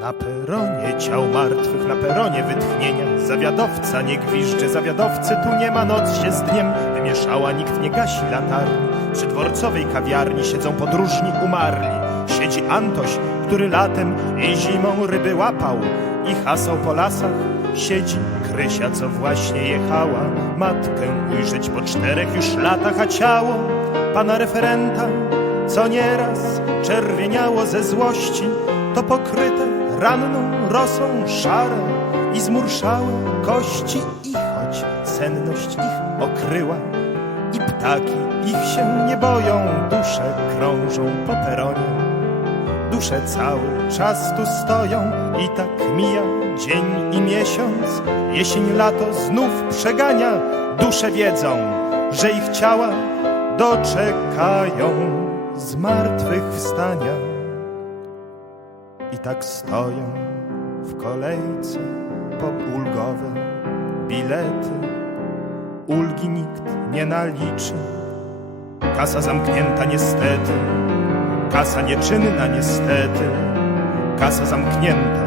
Na peronie ciał martwych, na peronie wytchnienia. Zawiadowca nie gwiżdży, zawiadowcy tu nie ma Noc się z dniem wymieszała, nikt nie gasi latarni. Przy dworcowej kawiarni siedzą podróżni umarli. Siedzi Antoś, który latem i zimą ryby łapał. I hasał po lasach Siedzi Krysia, co właśnie jechała. Matkę ujrzeć po czterech już latach, a ciało Pana referenta, co nieraz czerwieniało ze złości To pokryte ranną rosą szare I zmurszałe kości I choć senność ich okryła I ptaki ich się nie boją Dusze krążą po peronie Dusze cały czas tu stoją i tak mija dzień i miesiąc. Jesień, lato znów przegania. Dusze wiedzą, że ich ciała doczekają zmartwychwstania. I tak stoją w kolejce po ulgowe bilety. Ulgi nikt nie naliczy. Kasa zamknięta niestety. Kasa nieczynna niestety, kasa zamknięta